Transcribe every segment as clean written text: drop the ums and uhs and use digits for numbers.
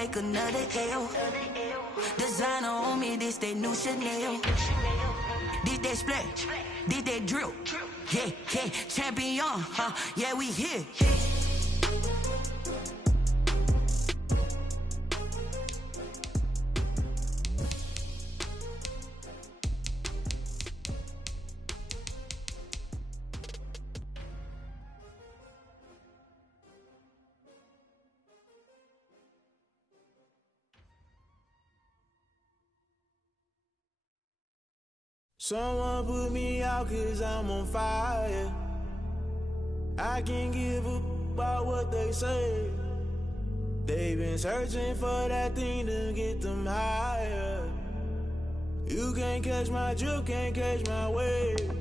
take another L. Designer on me, this they new Chanel. This they splash, this they drill. Yeah, yeah, champion, huh? Yeah, we here. Someone put me out 'cause I'm on fire. I can't give a about what they say. They've been searching for that thing to get them higher. You can't catch my drift, can't catch my wave.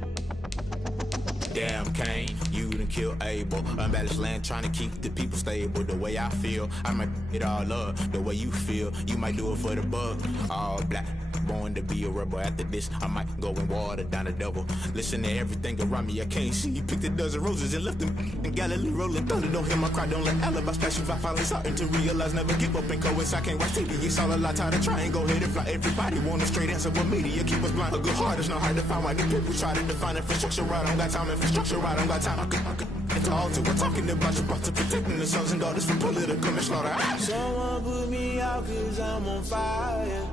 Damn, Kane, you done killed Abel. Unbalanced land, trying to keep the people stable. The way I feel, I might it all up. The way you feel, you might do it for the bug. All black, born to be a rebel. After this, I might go and water down the devil. Listen to everything around me, I can't see. Picked a dozen roses and left them in Galilee rolling thunder. Don't hear my cry, don't let alibis pass you by. Finally starting to realize, never give up and coincide. Can't watch TV, it's all a lot. Tired of trying, go ahead and fly. Everybody want a straight answer, but media keep us blind. A good heart is not hard to find. Why the people try to define infrastructure right? I don't got time, infrastructure right, I don't got time. I could into altar. We're talking about your brother, protecting the sons and daughters from political manslaughter. Someone put me out 'cause I'm on fire.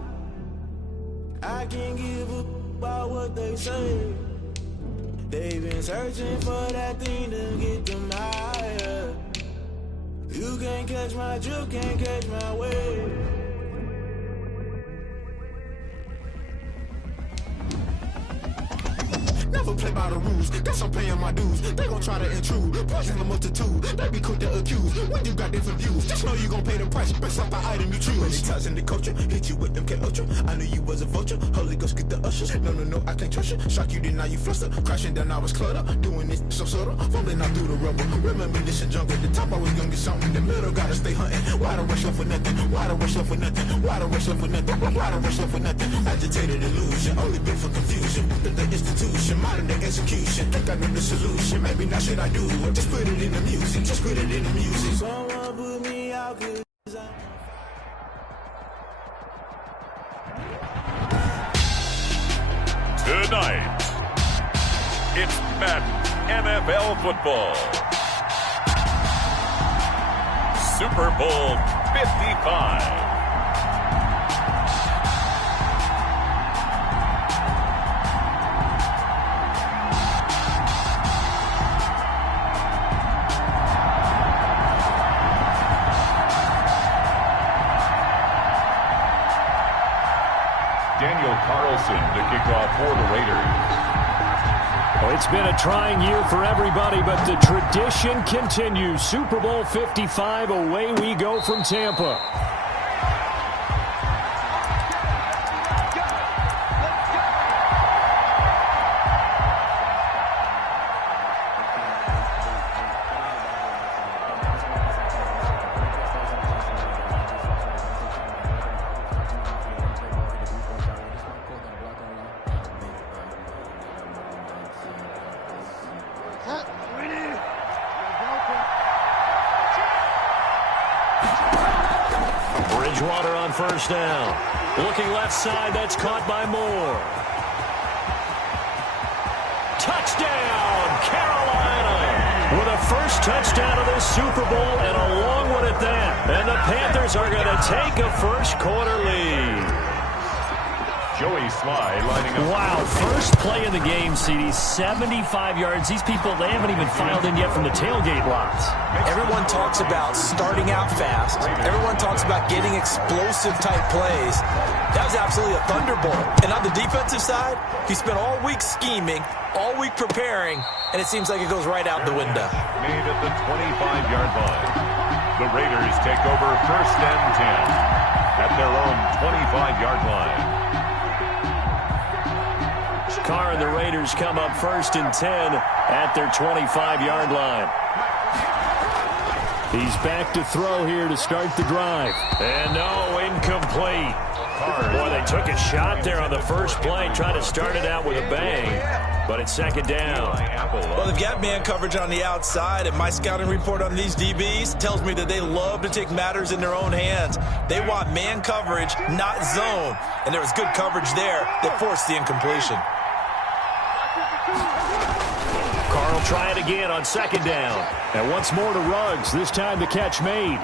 I can't give a about what they say. They've been searching for that thing to get them higher. You can't catch my drift, can't catch my wave. Never play by the rules, guess I'm paying my dues. They gon' try to intrude, poison the multitude. They be quick to accuse, when you got different views. Just know you gon' pay the price, based off the item you choose. Many times in the culture, hit you with them K-Ultra. I knew you was a vulture, Holy Ghost get the ushers. No, I can't trust you. Shock you, then now you fluster. Crashing down, I was cluttered. Doing this so subtle, falling out through the rubble. Remember this in jungle, at the top I was young and something. In the middle, gotta stay hunting. Why the rush left for nothing? Why the rush left for nothing? Why the rush left for nothing? Why the rush left for nothing? Agitated illusion, only been for confusion. The institution, modern day execution. Think I know the solution. Maybe not should I do it? Just put it in the music. Just put it in the music. Someone put me out 'cause I'm Tonight, it's Madden NFL football. Super Bowl 55. Carlson to kick off for the Raiders. Well, it's been a trying year for everybody, but the tradition continues. Super Bowl 55, away we go from Tampa. First down. Looking left side, that's caught by Moore. Touchdown, Carolina! With a first touchdown of this Super Bowl and a long one at that. And the Panthers are going to take a first quarter lead. Joey Sly lining up. Wow, first play of the game, CD, 75 yards. These people, they haven't even filed in yet from the tailgate lots. Everyone talks about starting out fast. Everyone talks about getting explosive-type plays. That was absolutely a thunderbolt. And on the defensive side, he spent all week scheming, all week preparing, and it seems like it goes right out the window. Made at the 25-yard line. The Raiders take over first and 10 at their own 25-yard line. Carr and the Raiders come up first and 10 at their 25-yard line. He's back to throw here to start the drive. And no, incomplete. card. Boy, they took a shot there on the first play, trying to start it out with a bang. But it's second down. Well, they've got man coverage on the outside, and my scouting report on these DBs tells me that they love to take matters in their own hands. They want man coverage, not zone. And there was good coverage there that forced the incompletion. Carr will try it again on second down. And once more to Ruggs, this time the catch made.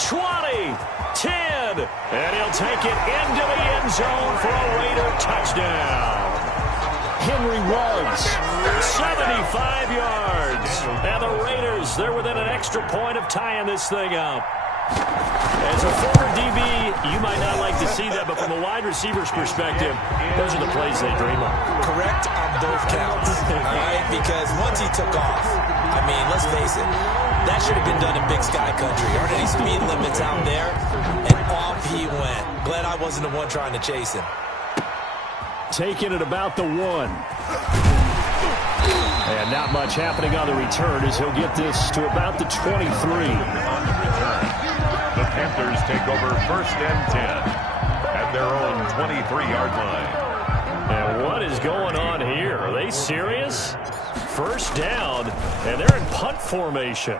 20, 10, and he'll take it into the end zone for a Raider touchdown. Henry Ruggs. 75 yards. And the Raiders, they're within an extra point of tying this thing up. As a former DB, you might not like to see that, but from a wide receiver's perspective, those are the plays they dream of. Correct on both counts, all right? Because once he took off, I mean, let's face it, that should have been done in Big Sky Country. Aren't any speed limits out there? And off he went. Glad I wasn't the one trying to chase him. Taking it about the 1. And not much happening on the return as he'll get this to about the 23. On the return, the Panthers take over 1st and 10 at their own 23-yard line. And what is going on here? Are they serious? First down, and they're in punt formation.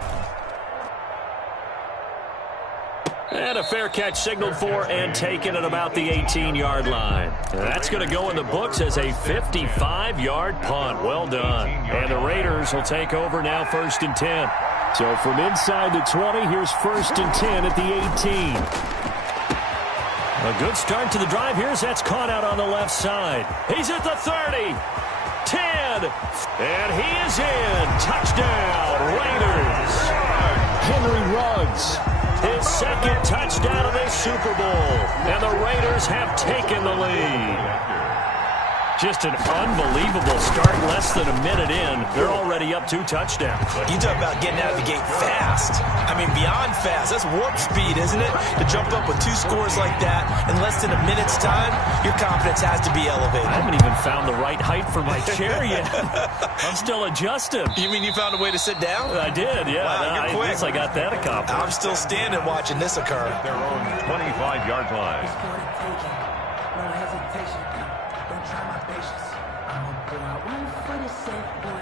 And a fair catch signaled for and taken at about the 18-yard line. That's going to go in the books as a 55-yard punt. Well done. And the Raiders will take over now 1st and 10. So from inside the 20, here's 1st and 10 at the 18. A good start to the drive here as that's caught out on the left side. He's at the 30, 10, and he is in. Touchdown, Raiders. Henry Ruggs. His second touchdown of this Super Bowl. And the Raiders have taken the lead. Just an unbelievable start. Less than a minute in, they're already up 2 touchdowns. You talk about getting out of the gate fast. I mean, beyond fast. That's warp speed, isn't it? To jump up with 2 scores like that in less than a minute's time, your confidence has to be elevated. I haven't even found the right height for my chair yet. I'm still adjusting. You mean you found a way to sit down? I did, yeah. Wow, you're quick. I guess I got that accomplished. I'm still standing watching this occur. Their own 25-yard line.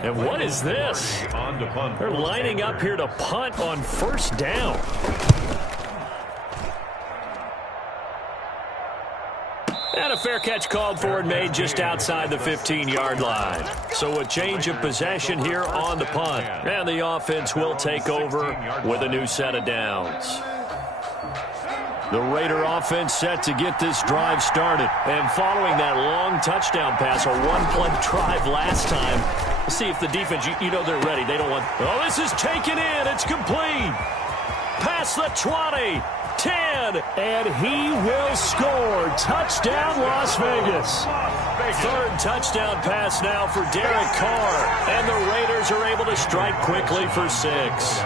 And what is this? They're lining up here to punt on 1st down. And a fair catch called for and made just outside the 15-yard line. So a change of possession here on the punt. And the offense will take over with a new set of downs. The Raider offense set to get this drive started. And following that long touchdown pass, a one-play drive last time, let's see if the defense, you know they're ready. They don't want, oh, this is taken in. It's complete. Past the 20, 10, and he will score. Touchdown, Las Vegas. 3rd touchdown pass now for Derek Carr. And the Raiders are able to strike quickly for 6.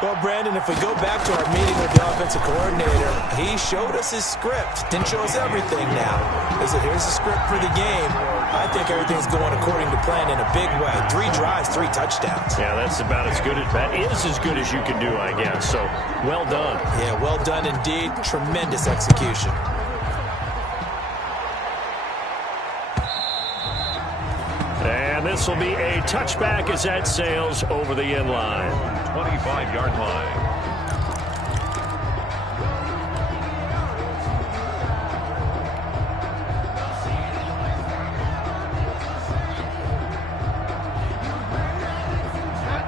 Well, Brandon, if we go back to our meeting with the offensive coordinator, he showed us his script. Didn't show us everything now. He said, here's the script for the game. I think everything's going according to plan in a big way. 3 drives, 3 touchdowns. Yeah, that's about as good as, that is as good as you can do, I guess. So, well done. Yeah, well done indeed. Tremendous execution. And this will be a touchback as that sails over the end line. 25-yard line.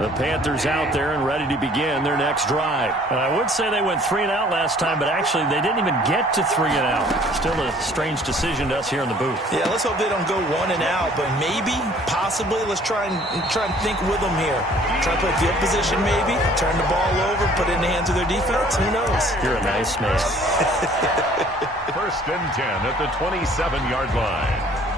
The Panthers out there and ready to begin their next drive. And I would say they went 3 and out last time, but actually they didn't even get to 3 and out. Still a strange decision to us here in the booth. Yeah, let's hope they don't go 1 and out, but maybe, possibly, let's try and think with them here. Try to play field position maybe, turn the ball over, put it in the hands of their defense. Who knows? You're a nice man. 1st and 10 at the 27-yard line.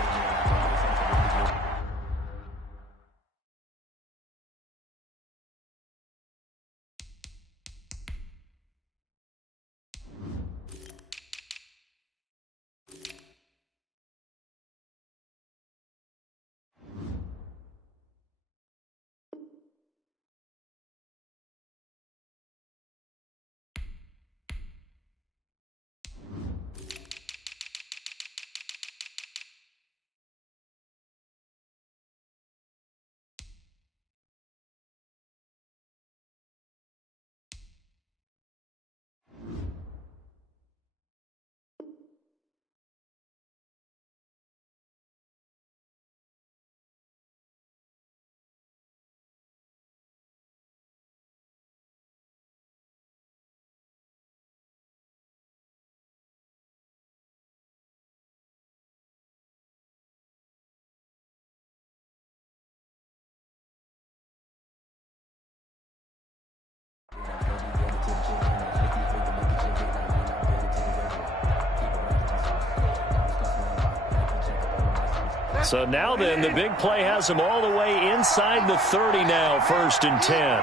So now then, the big play has him all the way inside the 30 now, 1st and 10.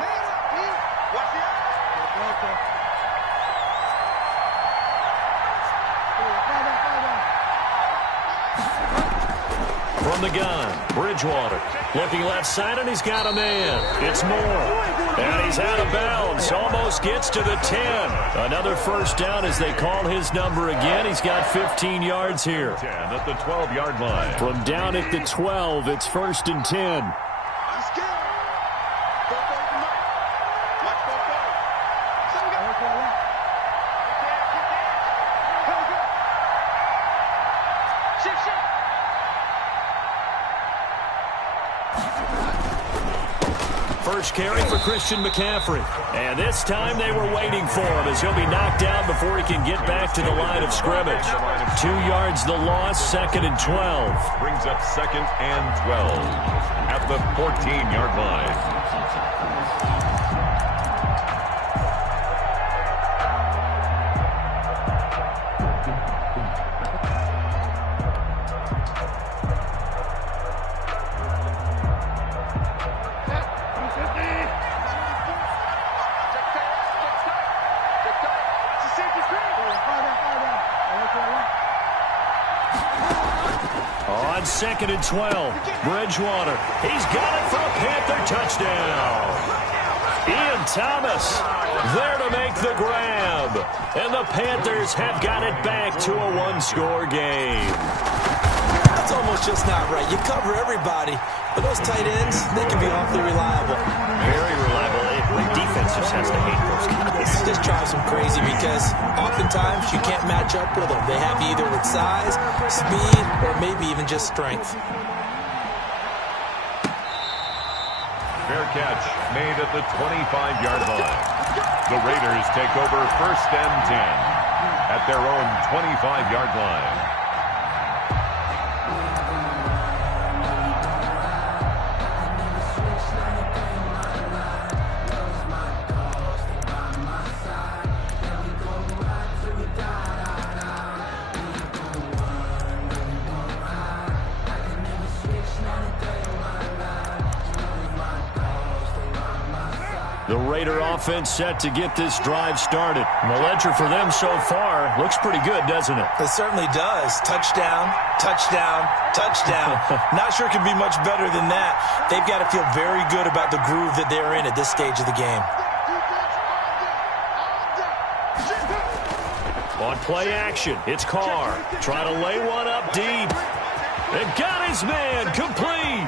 From the gun, Bridgewater looking left side, and he's got a man. It's Moore, and he's out of bounds. Almost gets to the 10. Another first down as they call his number again. He's got 15 yards here. 10 at the 12-yard line. From down at the 12, it's 1st and 10. First carry for Christian McCaffrey. And this time they were waiting for him as he'll be knocked down before he can get back to the line of scrimmage. 2 yards the loss, 2nd and 12. Brings up 2nd and 12 at the 14-yard line. On 2nd and 12, Bridgewater. He's got it for a Panther touchdown. Ian Thomas there to make the grab. And the Panthers have got it back to a one-score game. That's almost just not right. You cover everybody, but those tight ends, they can be awfully reliable. Very reliable. The defense just has to hate those guys. It just drives them crazy because oftentimes you can't match up with them. They have you either with size, speed, or maybe even just strength. Fair catch made at the 25-yard line. The Raiders take over 1st and 10 at their own 25-yard line. The Raider offense set to get this drive started. And the ledger for them so far looks pretty good, doesn't it? It certainly does. Touchdown, touchdown, touchdown. Not sure it can be much better than that. They've got to feel very good about the groove that they're in at this stage of the game. On play action, it's Carr. Trying to lay one up deep. And got his man complete.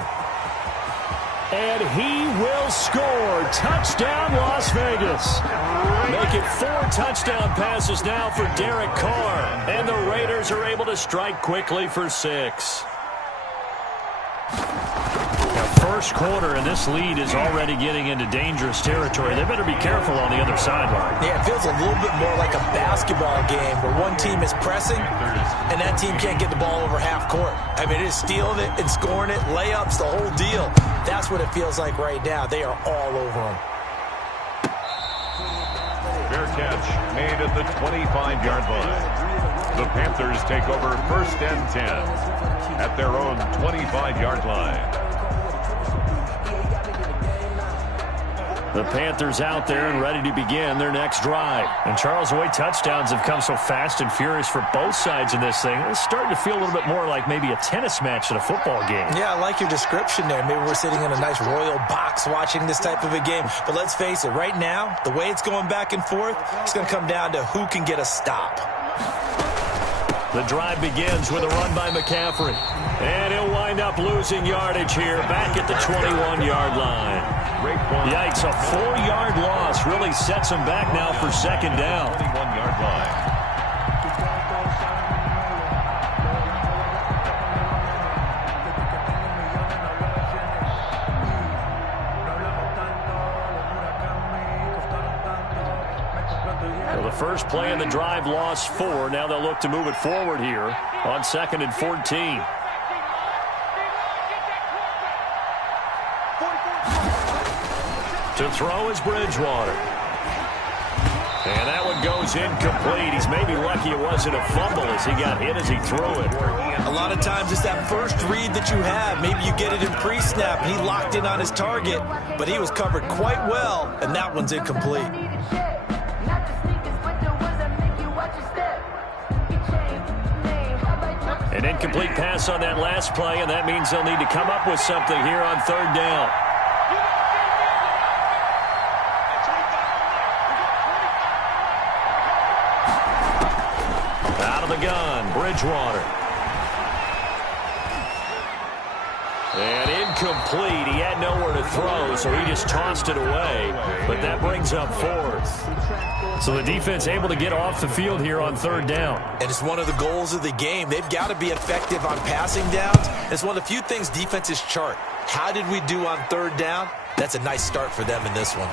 And he will score. Touchdown, Las Vegas. Make it 4 touchdown passes now for Derek Carr. And the Raiders are able to strike quickly for 6. Now, first quarter, and this lead is already getting into dangerous territory. They better be careful on the other sideline. Yeah, it feels a little bit more like a basketball game where one team is pressing and that team can't get the ball over half court. I mean, it is stealing it and scoring it, layups, the whole deal. That's what it feels like right now. They are all over them. Fair catch made at the 25-yard line. The Panthers take over 1st and 10 at their own 25-yard line. The Panthers out there and ready to begin their next drive. And Charles, the way touchdowns have come so fast and furious for both sides in this thing, it's starting to feel a little bit more like maybe a tennis match than a football game. Yeah, I like your description there. Maybe we're sitting in a nice royal box watching this type of a game. But let's face it, right now, the way it's going back and forth, it's going to come down to who can get a stop. The drive begins with a run by McCaffrey. And he'll wind up losing yardage here back at the 21-yard line. Yikes, a 4-yard loss really sets him back now for 2nd down. 21-yard line. Well, the first play in the drive lost 4. Now they'll look to move it forward here on 2nd and 14. To throw is Bridgewater. And that one goes incomplete. He's maybe lucky it wasn't a fumble as he got hit as he threw it. A lot of times it's that first read that you have. Maybe you get it in pre-snap, and he locked in on his target, but he was covered quite well, and that one's incomplete. An incomplete pass on that last play, and that means they'll need to come up with something here on third down. Out of the gun, Bridgewater. And incomplete. He had nowhere to throw, so he just tossed it away. But that brings up fourth. So the defense able to get off the field here on third down. And it's one of the goals of the game. They've got to be effective on passing downs. It's one of the few things defenses chart. How did we do on third down? That's a nice start for them in this one.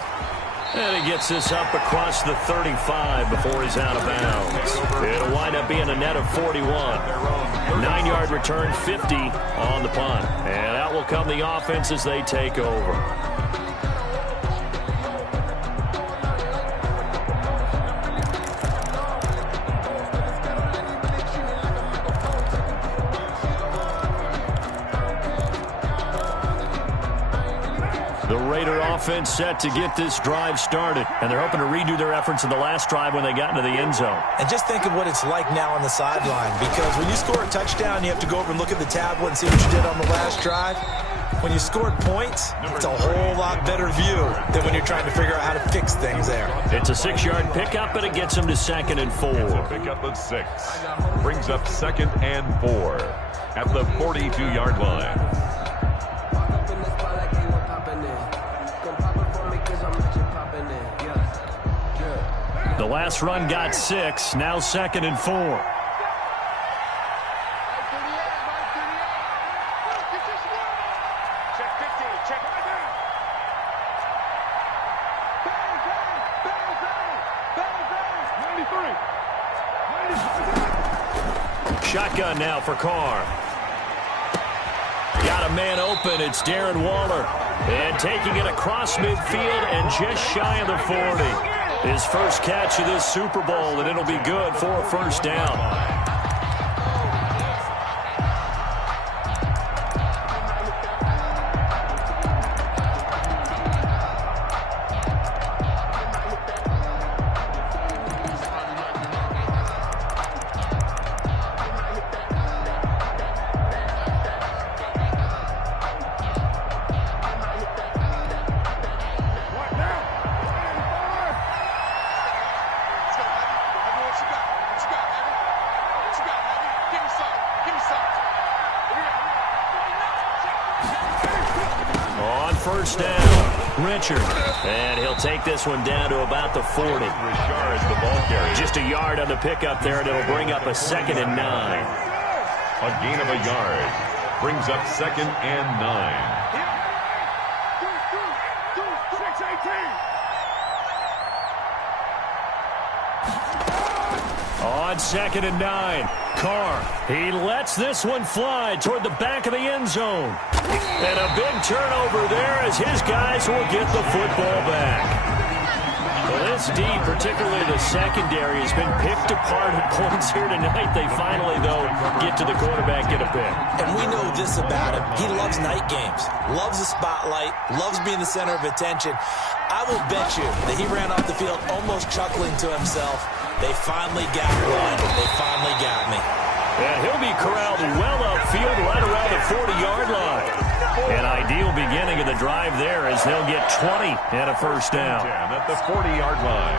And he gets this up across the 35 before he's out of bounds. It'll wind up being a net of 41. 9-yard return, 50 on the punt. And out will come the offense as they take over. The Raider offense set to get this drive started, and they're hoping to redo their efforts in the last drive when they got into the end zone. And just think of what it's like now on the sideline, because when you score a touchdown, you have to go over and look at the tablet and see what you did on the last drive. When you scored points, it's a whole lot better view than when you're trying to figure out how to fix things there. It's a 6-yard pickup, and it gets them to 2nd and 4. Pickup of 6. Brings up 2nd and 4 at the 42-yard line. The last run got 6, now 2nd and 4. Shotgun now for Carr. Got a man open. It's Darren Waller. And taking it across midfield and just shy of the 40. His first catch of this Super Bowl, and it'll be good for a first down. First down, Richard. And he'll take this one down to about the 40. Richard, the ball carrier. Just a yard on the pickup there, and it'll bring up a 2nd and 9. A gain of a yard. Brings up 2nd and 9. On 2nd and 9, Carr. He lets this one fly toward the back of the end zone. And a big turnover there as his guys will get the football back. Well, this D, particularly the secondary, has been picked apart at points here tonight. They finally, though, get to the quarterback, get a pick. And we know this about him. He loves night games, loves the spotlight, loves being the center of attention. I will bet you that he ran off the field almost chuckling to himself. They finally got one. They finally got me. And he'll be corralled well upfield right around the 40-yard line. An ideal beginning of the drive there as they'll get 20 and a first down. At the 40-yard line.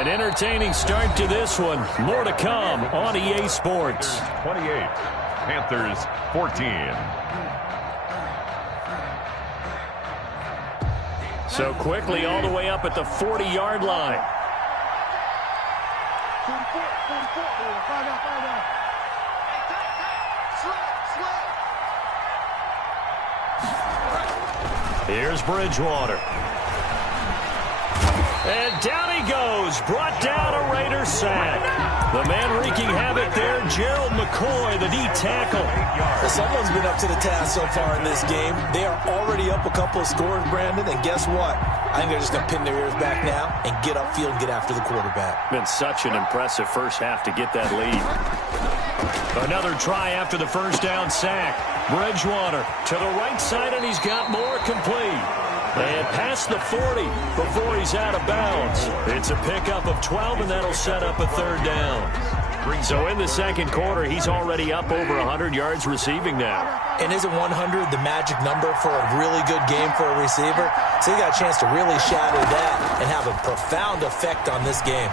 An entertaining start to this one. More to come on EA Sports. 28. Panthers 14. So quickly all the way up at the 40-yard line. Here's Bridgewater. And down he goes, brought down a Raiders sack. The man wreaking havoc there, Gerald McCoy, the D tackle. Well, someone's been up to the task so far in this game. They are already up a couple of scores, Brandon, and guess what? I think they're just going to pin their ears back now and get upfield and get after the quarterback. Been such an impressive first half to get that lead. Another try after the first down sack. Bridgewater to the right side, and he's got more complete. And past the 40 before he's out of bounds. It's a pickup of 12, and that'll set up a third down. So in the second quarter, he's already up over 100 yards receiving now. And isn't 100 the magic number for a really good game for a receiver? So he got a chance to really shatter that and have a profound effect on this game.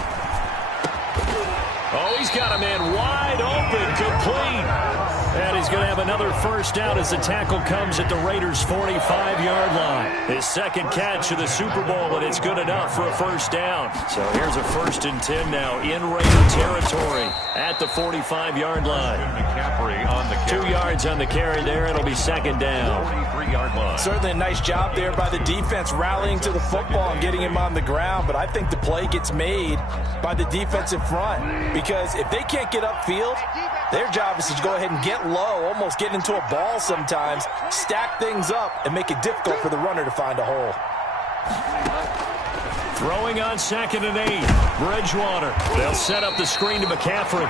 Oh, he's got a man wide open, complete. And he's going to have another first down as the tackle comes at the Raiders' 45-yard line. His second catch of the Super Bowl, and it's good enough for a first down. So here's a 1st and 10 now in Raider territory at the 45-yard line. 2 yards on the carry there. It'll be second down. 43-yard line. Certainly a nice job there by the defense rallying to the football and getting him on the ground, but I think the play gets made by the defensive front because if they can't get upfield, their job is to go ahead and get low, almost get into a ball sometimes, stack things up, and make it difficult for the runner to find a hole. Throwing on 2nd and 8. Bridgewater. They'll set up the screen to McCaffrey.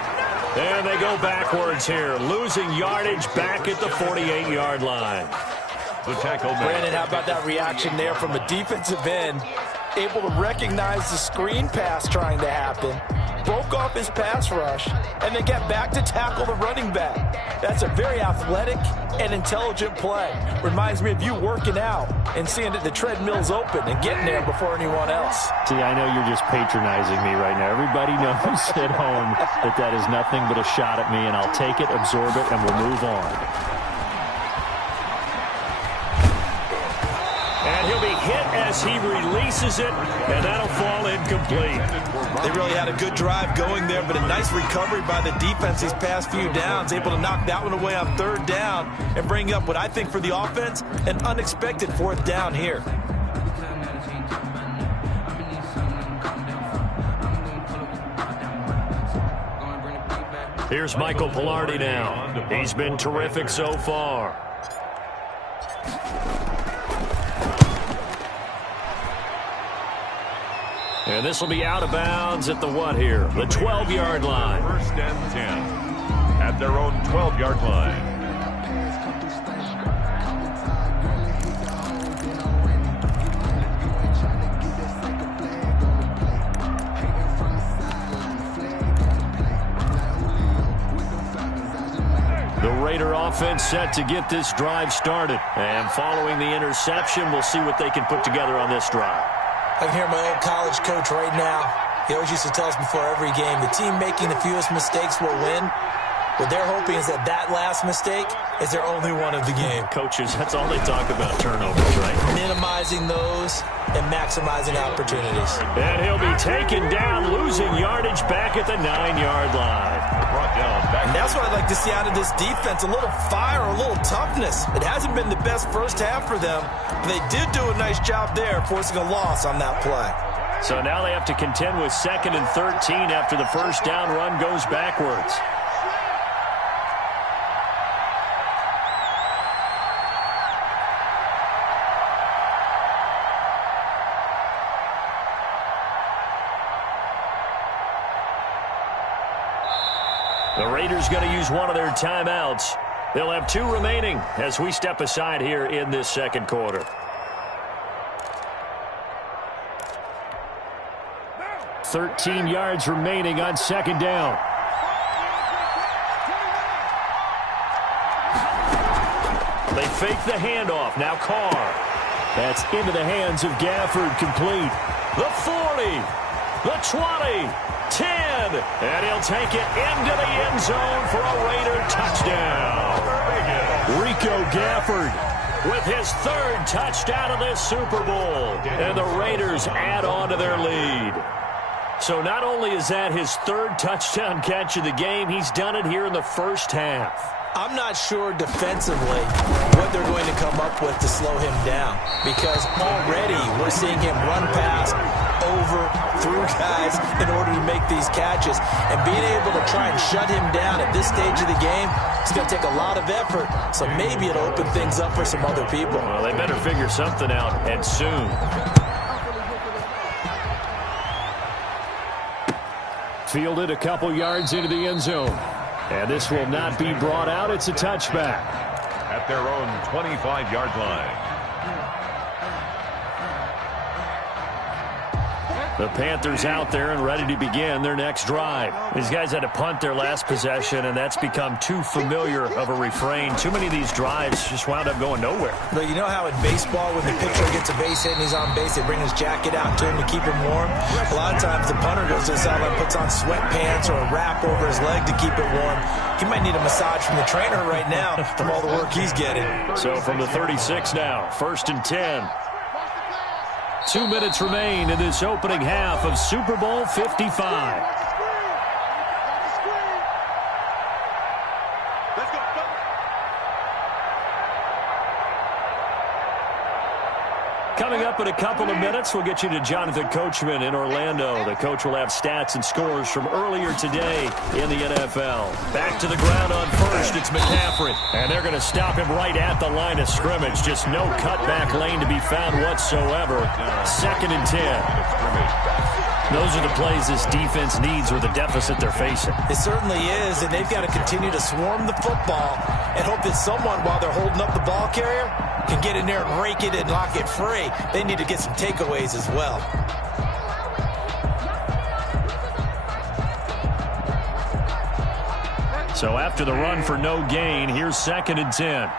And they go backwards here, losing yardage back at the 48-yard line. The tackle made. Brandon, how about that reaction there from a defensive end, able to recognize the screen pass trying to happen, broke off his pass rush, and then get back to tackle the running back. That's a very athletic and intelligent play. Reminds me of you working out and seeing that the treadmill's open and getting there before anyone else. See, I know you're just patronizing me right now. Everybody knows at home that that is nothing but a shot at me, and I'll take it, absorb it, and we'll move on. And he'll be hit as he releases it, and that'll fall incomplete. They really had a good drive going there, but a nice recovery by the defense these past few downs, able to knock that one away on 3rd down and bring up what I think for the offense, an unexpected 4th down here. Here's Michael Pilardi now. He's been terrific so far. And this will be out of bounds at the what here? The 12-yard line. 1st and 10 at their own 12-yard line. The Raider offense set to get this drive started. And following the interception, we'll see what they can put together on this drive. I can hear my old college coach right now. He always used to tell us before every game, the team making the fewest mistakes will win. What they're hoping is that that last mistake is their only one of the game. Coaches, that's all they talk about, turnovers, right? Minimizing those and maximizing opportunities. And he'll be taken down, losing yardage back at the 9-yard line. Brought down back. And that's what I'd like to see out of this defense, a little fire, a little toughness. It hasn't been the best first half for them, but they did do a nice job there, forcing a loss on that play. So now they have to contend with 2nd and 13 after the first down run goes backwards. The Raiders going to use one of their timeouts. They'll have 2 remaining as we step aside here in this second quarter. "13 yards remaining on 2nd down. They fake the handoff. Now Carr. That's into the hands of Gafford, complete. The 40, the 20, 10, and he'll take it into the end zone for a Raider touchdown. Rico Gafford with his 3rd touchdown of this Super Bowl, and the Raiders add on to their lead. So not only is that his 3rd touchdown catch of the game, he's done it here in the first half. I'm not sure defensively what they're going to come up with to slow him down, because already we're seeing him run past over, through guys in order to make these catches. And being able to try and shut him down at this stage of the game, it's going to take a lot of effort. So maybe it'll open things up for some other people. Well, they better figure something out, and soon. Fielded a couple yards into the end zone. And this will not be brought out. It's a touchback. At their own 25-yard line. The Panthers out there and ready to begin their next drive. These guys had to punt their last possession, and that's become too familiar of a refrain. Too many of these drives just wound up going nowhere. But you know how in baseball, when the pitcher gets a base hit and he's on base, they bring his jacket out to him to keep him warm? A lot of times the punter goes to the sideline, puts on sweatpants or a wrap over his leg to keep it warm. He might need a massage from the trainer right now from all the work he's getting. So from the 36 now, 1st and 10. 2 minutes remain in this opening half of Super Bowl 55. Coming up in a couple of minutes, we'll get you to Jonathan Coachman in Orlando. The coach will have stats and scores from earlier today in the NFL. Back to the ground on first, it's McCaffrey. And they're going to stop him right at the line of scrimmage. Just no cutback lane to be found whatsoever. 2nd and 10. Those are the plays this defense needs with the deficit they're facing. It certainly is, and they've got to continue to swarm the football and hope that someone, while they're holding up the ball carrier, can get in there and rake it and lock it free. They need to get some takeaways as well. So after the run for no gain, here's 2nd and 10.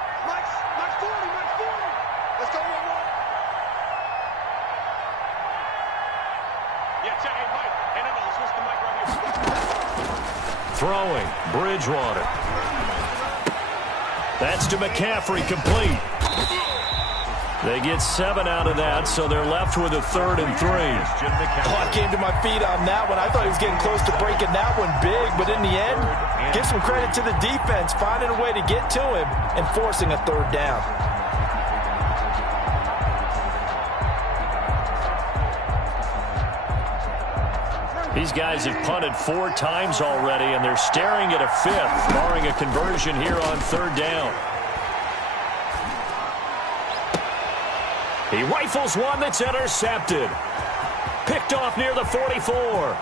Throwing, Bridgewater. That's to McCaffrey, complete. They get 7 out of that, so they're left with a 3rd and 3. Oh, I came to my feet on that one. I thought he was getting close to breaking that one big, but in the end, give some credit to the defense, finding a way to get to him and forcing a 3rd down. These guys have punted 4 times already, and they're staring at a 5th, barring a conversion here on 3rd down. He rifles one that's intercepted. Picked off near the 44.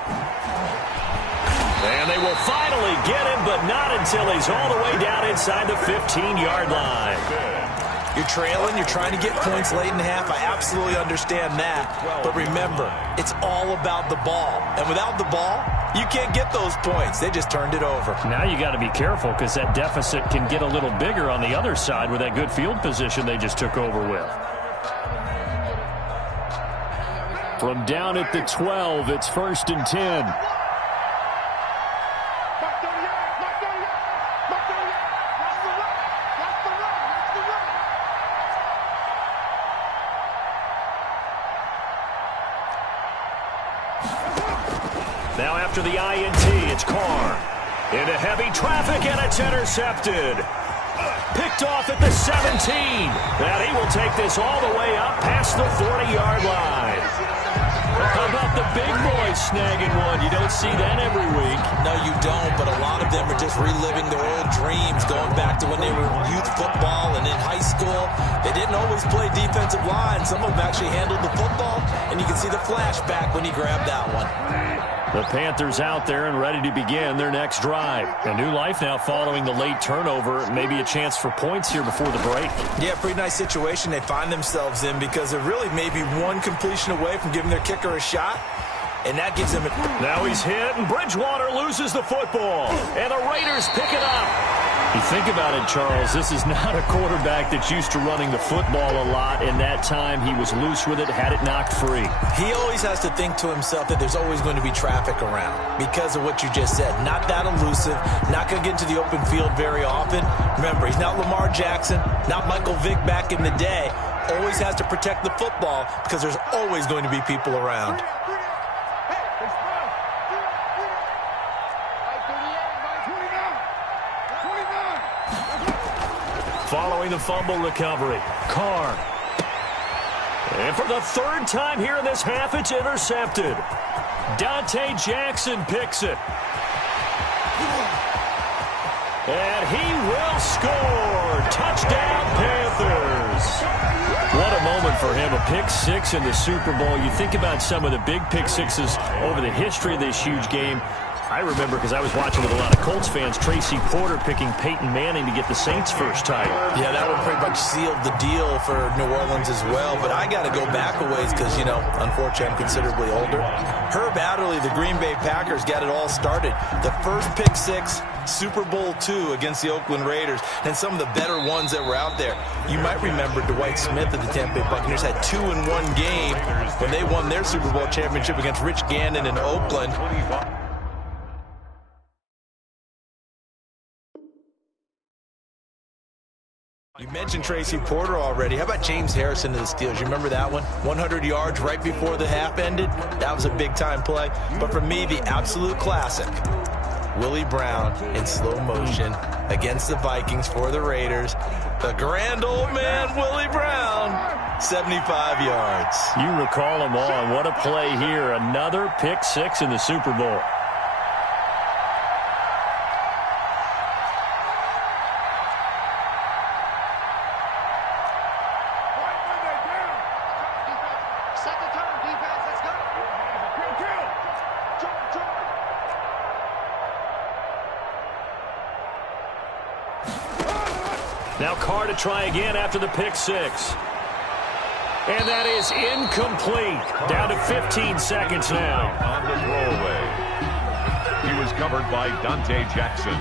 And they will finally get him, but not until he's all the way down inside the 15-yard line. You're trailing, you're trying to get points late in the half. I absolutely understand that. But remember, it's all about the ball. And without the ball, you can't get those points. They just turned it over. Now you got to be careful because that deficit can get a little bigger on the other side with that good field position they just took over with. From down at the 12, it's 1st and 10. Now after the INT, it's Carr. Into heavy traffic, and it's intercepted. Picked off at the 17. And he will take this all the way up past the 40-yard line. How about the big boys snagging one? You don't see that every week. No, you don't, but a lot of them are just reliving their old dreams, going back to when they were in youth football and in high school. They didn't always play defensive line. Some of them actually handled the football, and you can see the flashback when he grabbed that one. The Panthers out there and ready to begin their next drive. A new life now following the late turnover. Maybe a chance for points here before the break. Yeah, pretty nice situation they find themselves in because they're really maybe one completion away from giving their kicker a shot. And that gives him a... Now he's hit, and Bridgewater loses the football. And the Raiders pick it up. You think about it, Charles, this is not a quarterback that's used to running the football a lot. In that time, he was loose with it, had it knocked free. He always has to think to himself that there's always going to be traffic around because of what you just said. Not that elusive, not going to get into the open field very often. Remember, he's not Lamar Jackson, not Michael Vick back in the day. Always has to protect the football because there's always going to be people around. Following the fumble recovery, Carr. And for the third time here in this half, it's intercepted. Dante Jackson picks it. And he will score. Touchdown, Panthers. What a moment for him, a pick six in the Super Bowl. You think about some of the big pick sixes over the history of this huge game. I remember, because I was watching with a lot of Colts fans, Tracy Porter picking Peyton Manning to get the Saints' first title. Yeah, that one pretty much sealed the deal for New Orleans as well. But I got to go back a ways because, you know, unfortunately I'm considerably older. Herb Adderley, the Green Bay Packers, got it all started. The first pick six, Super Bowl II against the Oakland Raiders, and some of the better ones that were out there. You might remember Dwight Smith of the Tampa Bay Buccaneers had 2 in one game when they won their Super Bowl championship against Rich Gannon in Oakland. You mentioned Tracy Porter already. How about James Harrison to the Steelers? You remember that one? 100 yards right before the half ended? That was a big-time play. But for me, the absolute classic, Willie Brown in slow motion against the Vikings for the Raiders. The grand old man, Willie Brown, 75 yards. You recall them all, and what a play here. Another pick six in the Super Bowl. Now Carr to try again after the pick six. And that is incomplete. Down to 15 seconds now. On the throwaway. He was covered by Dante Jackson.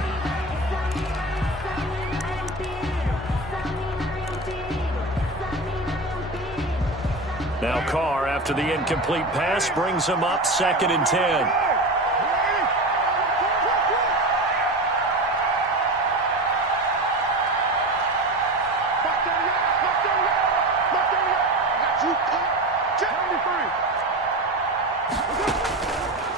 Now Carr, after the incomplete pass, brings him up 2nd and 10.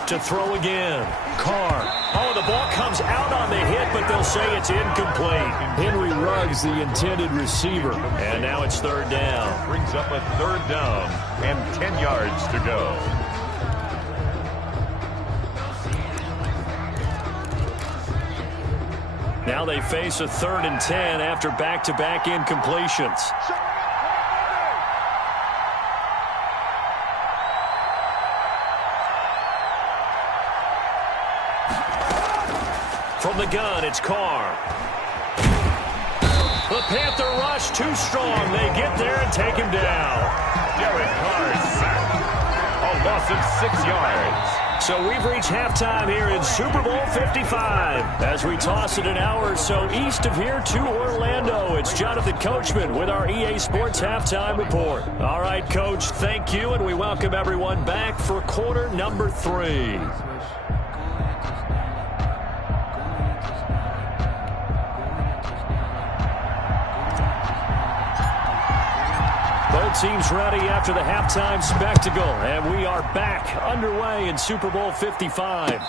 To throw again. Carr. Oh, the ball comes out on the hit, but they'll say it's incomplete. Henry Ruggs, the intended receiver. And now it's 3rd down. Brings up a 3rd down and 10 yards to go. Now they face a 3rd and 10 after back-to-back incompletions. From the gun, it's Carr. The Panther rush too strong. They get there and take him down. Derek Carr sacked. A loss of 6 yards. So we've reached halftime here in Super Bowl 55. As we toss it an hour or so east of here to Orlando, it's Jonathan Coachman with our EA Sports Halftime Report. All right, Coach, thank you, and we welcome everyone back for quarter number 3. Both teams ready after the halftime spectacle, and we are back underway in Super Bowl 55.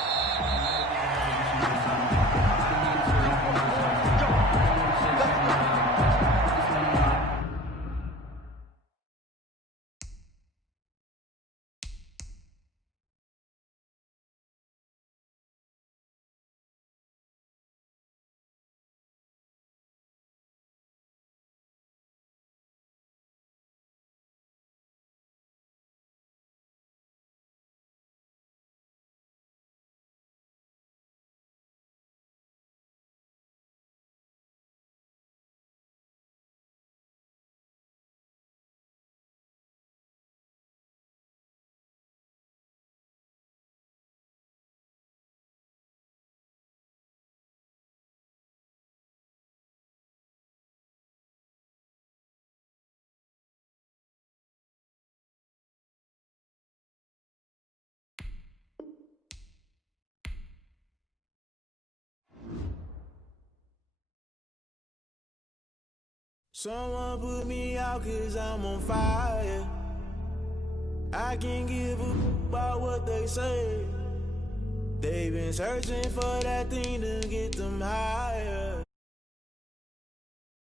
Someone put me out 'cause I'm on fire. I can't give a about what they say. They've been searching for that thing to get them higher.